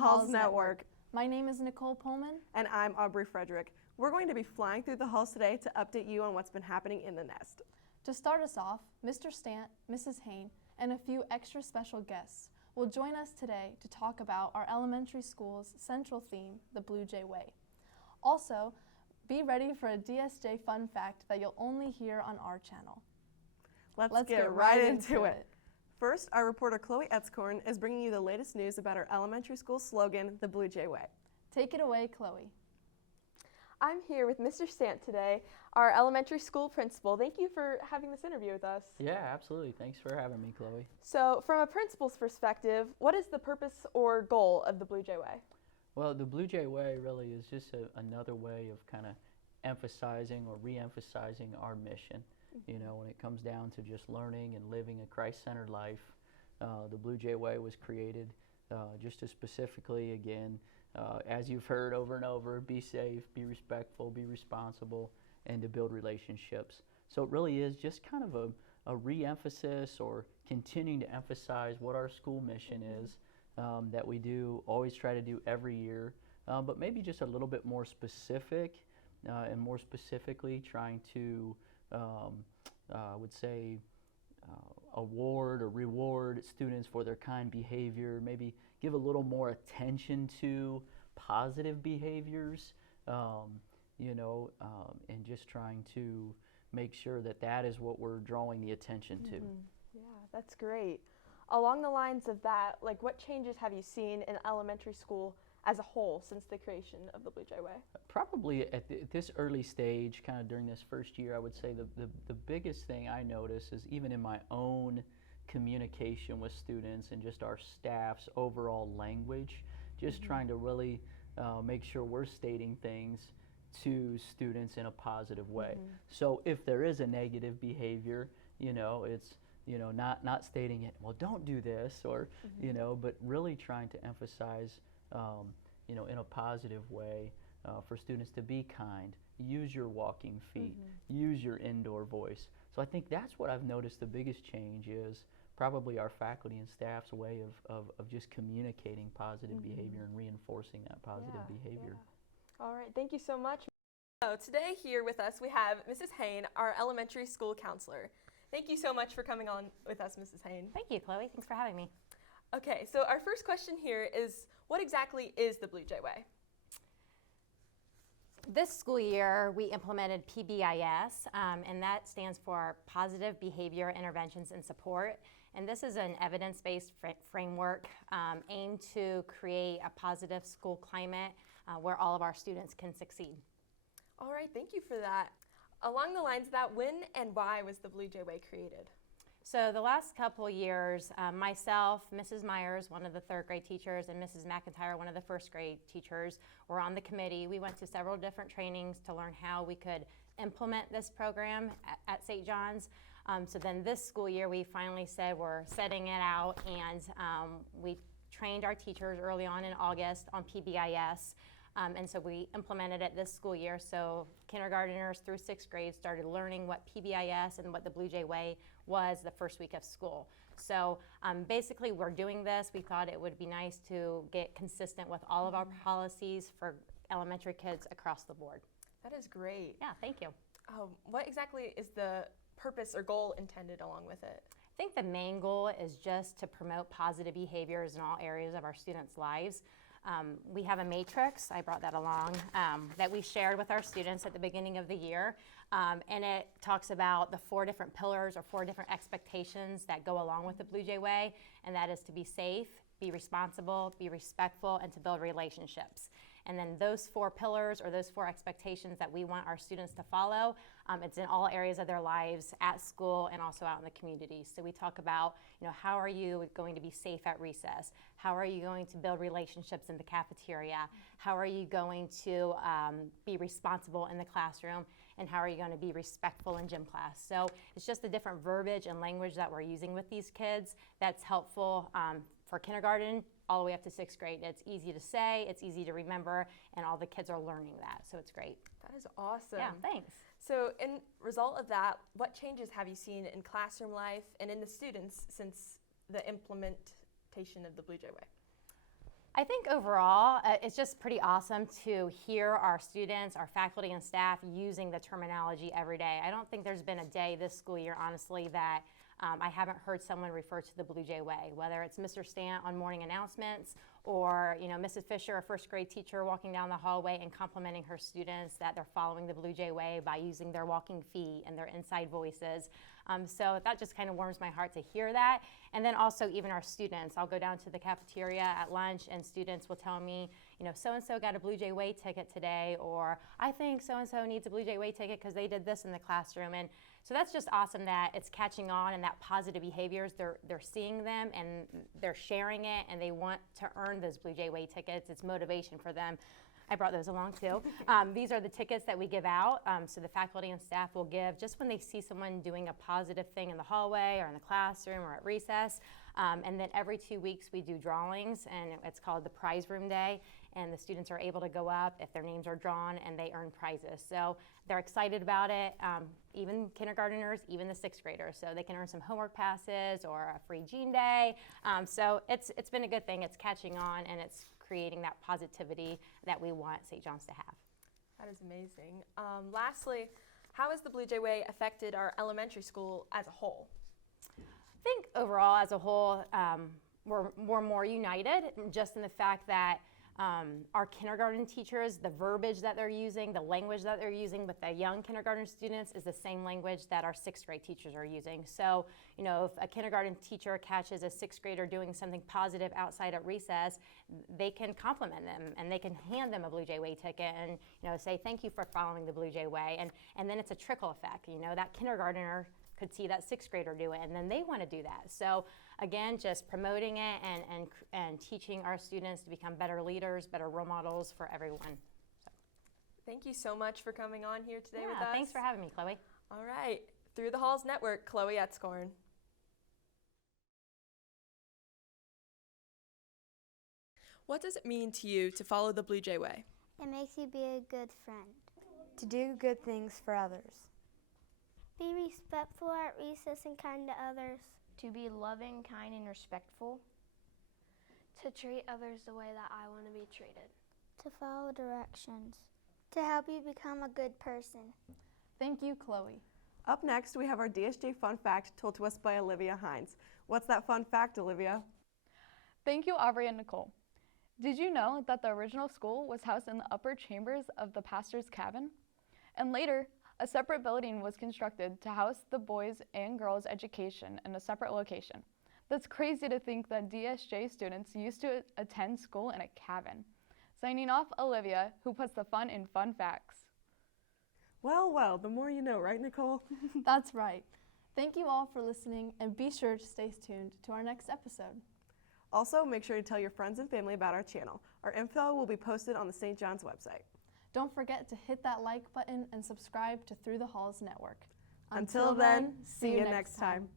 Halls Network. My name is Nicole Pullman. And I'm Aubrey Frederick. We're going to be flying through the halls today to update you on what's been happening in the nest. To start us off, Mr. Stant, Mrs. Hain, and a few extra special guests will join us today to talk about our elementary school's central theme, the Blue Jay Way. Also, be ready for a DSJ fun fact that you'll only hear on our channel. Let's get right into it. First, our reporter Chloe Etzkorn is bringing you the latest news about our elementary school slogan, the Blue Jay Way. Take it away, Chloe. I'm here with Mr. Stant today, our elementary school principal. Thank you for having this interview with us. Yeah, absolutely. Thanks for having me, Chloe. So, from a principal's perspective, what is the purpose or goal of the Blue Jay Way? Well, the Blue Jay Way really is just another way of kind of emphasizing or re-emphasizing our mission. You know, when it comes down to just learning and living a Christ-centered life, the Blue Jay Way was created just to specifically, again, as you've heard over and over, be safe, be respectful, be responsible, and to build relationships. So it really is just kind of a re-emphasis or continuing to emphasize what our school mission is that we do, always try to do every year, but maybe just a little bit more specific and more specifically trying to I would say award or reward students for their kind behavior, maybe give a little more attention to positive behaviors, you know, and just trying to make sure that that is what we're drawing the attention to. Yeah, that's great. Along the lines of that, like what changes have you seen in elementary school as a whole since the creation of the Blue Jay Way? Probably at this early stage, kind of during this first year, I would say the biggest thing I notice is even in my own communication with students and just our staff's overall language, just trying to really make sure we're stating things to students in a positive way. So if there is a negative behavior, you know, it's, you know, not stating it, well, don't do this, or, you know, but really trying to emphasize you know, in a positive way for students to be kind, use your walking feet, use your indoor voice. So I think that's what I've noticed the biggest change is probably our faculty and staff's way of just communicating positive behavior and reinforcing that positive behavior. Yeah. All right, thank you so much. So today here with us we have Mrs. Hain, our elementary school counselor. Thank you so much for coming on with us, Mrs. Hain. Thank you, Chloe. Thanks for having me. Okay, so our first question here is, what exactly is the Blue Jay Way? This school year, we implemented PBIS, and that stands for Positive Behavior Interventions and Support. And this is an evidence-based framework aimed to create a positive school climate where all of our students can succeed. All right, thank you for that. Along the lines of that, when and why was the Blue Jay Way created? So the last couple years, myself, Mrs. Myers, one of the third grade teachers, and Mrs. McIntyre, one of the first grade teachers, were on the committee. We went to several different trainings to learn how we could implement this program at St. John's. So then this school year, we finally said we're setting it out, and we trained our teachers early on in August on PBIS. And so we implemented it this school year, so kindergarteners through sixth grade started learning what PBIS and what the Blue Jay Way was the first week of school. So basically we're doing this. We thought it would be nice to get consistent with all of our policies for elementary kids across the board. That is great. Yeah, thank you. What exactly is the purpose or goal intended along with it? I think the main goal is just to promote positive behaviors in all areas of our students' lives. We have a matrix, I brought that along, that we shared with our students at the beginning of the year. And it talks about the 4 different pillars or 4 different expectations that go along with the Blue Jay Way, and that is to be safe, be responsible, be respectful, and to build relationships. And then those 4 pillars or those 4 expectations that we want our students to follow, it's in all areas of their lives, at school and also out in the community. So we talk about, you know, how are you going to be safe at recess? How are you going to build relationships in the cafeteria? How are you going to be responsible in the classroom? And how are you going to be respectful in gym class? So it's just the different verbiage and language that we're using with these kids that's helpful for kindergarten all the way up to sixth grade. It's easy to say, it's easy to remember, and all the kids are learning that, so it's great. That is awesome. Yeah, thanks. So in result of that, what changes have you seen in classroom life and in the students since the implementation of the Blue Jay Way? I think overall, it's just pretty awesome to hear our students, our faculty and staff using the terminology every day. I don't think there's been a day this school year, honestly, that I haven't heard someone refer to the Blue Jay Way, whether it's Mr. Stant on morning announcements or Mrs. Fisher, a first grade teacher, walking down the hallway and complimenting her students that they're following the Blue Jay Way by using their walking feet and their inside voices. So that just kind of warms my heart to hear that. And then also even our students. I'll go down to the cafeteria at lunch and students will tell me, so-and-so got a Blue Jay Way ticket today, or I think so-and-so needs a Blue Jay Way ticket because they did this in the classroom. And so that's just awesome that it's catching on and that positive behaviors, they're seeing them and they're sharing it and they want to earn those Blue Jay Way tickets. It's motivation for them. I brought those along too. These are the tickets that we give out. So the faculty and staff will give just when they see someone doing a positive thing in the hallway or in the classroom or at recess. And then every 2 weeks we do drawings, and it's called the Prize Room Day. And the students are able to go up if their names are drawn and they earn prizes. So they're excited about it, even kindergarteners, even the 6th graders. So they can earn some homework passes or a free Gene Day. So it's been a good thing. It's catching on and it's creating that positivity that we want St. John's to have. That is amazing. Lastly, how has the Blue Jay Way affected our elementary school as a whole? I think overall as a whole, we're more united just in the fact that our kindergarten teachers, the verbiage that they're using, the language that they're using with the young kindergarten students is the same language that our 6th grade teachers are using. So, if a kindergarten teacher catches a 6th grader doing something positive outside at recess, they can compliment them and they can hand them a Blue Jay Way ticket and, say thank you for following the Blue Jay Way. And then it's a trickle effect. That kindergartner could see that 6th grader do it and then they want to do that. So again, just promoting it and teaching our students to become better leaders, better role models for everyone. Thank you so much for coming on here today with us. Thanks for having me, Chloe. All right. Through the Halls Network, Chloe Etzkorn. What does it mean to you to follow the Blue Jay Way? It makes you be a good friend. To do good things for others. Be respectful at recess and kind to others. To be loving, kind, and respectful. To treat others the way that I want to be treated. To follow directions. To help you become a good person. Thank you, Chloe. Up next, we have our DSJ Fun Fact told to us by Olivia Hines. What's that fun fact, Olivia? Thank you, Aubrey and Nicole. Did you know that the original school was housed in the upper chambers of the pastor's cabin? And later, a separate building was constructed to house the boys' and girls' education in a separate location. That's crazy to think that DSJ students used to attend school in a cabin. Signing off, Olivia, who puts the fun in fun facts. Well, well, the more you know, right, Nicole? That's right. Thank you all for listening, and be sure to stay tuned to our next episode. Also, make sure to tell your friends and family about our channel. Our info will be posted on the St. John's website. Don't forget to hit that like button and subscribe to Through the Halls Network. Until then, see you next time.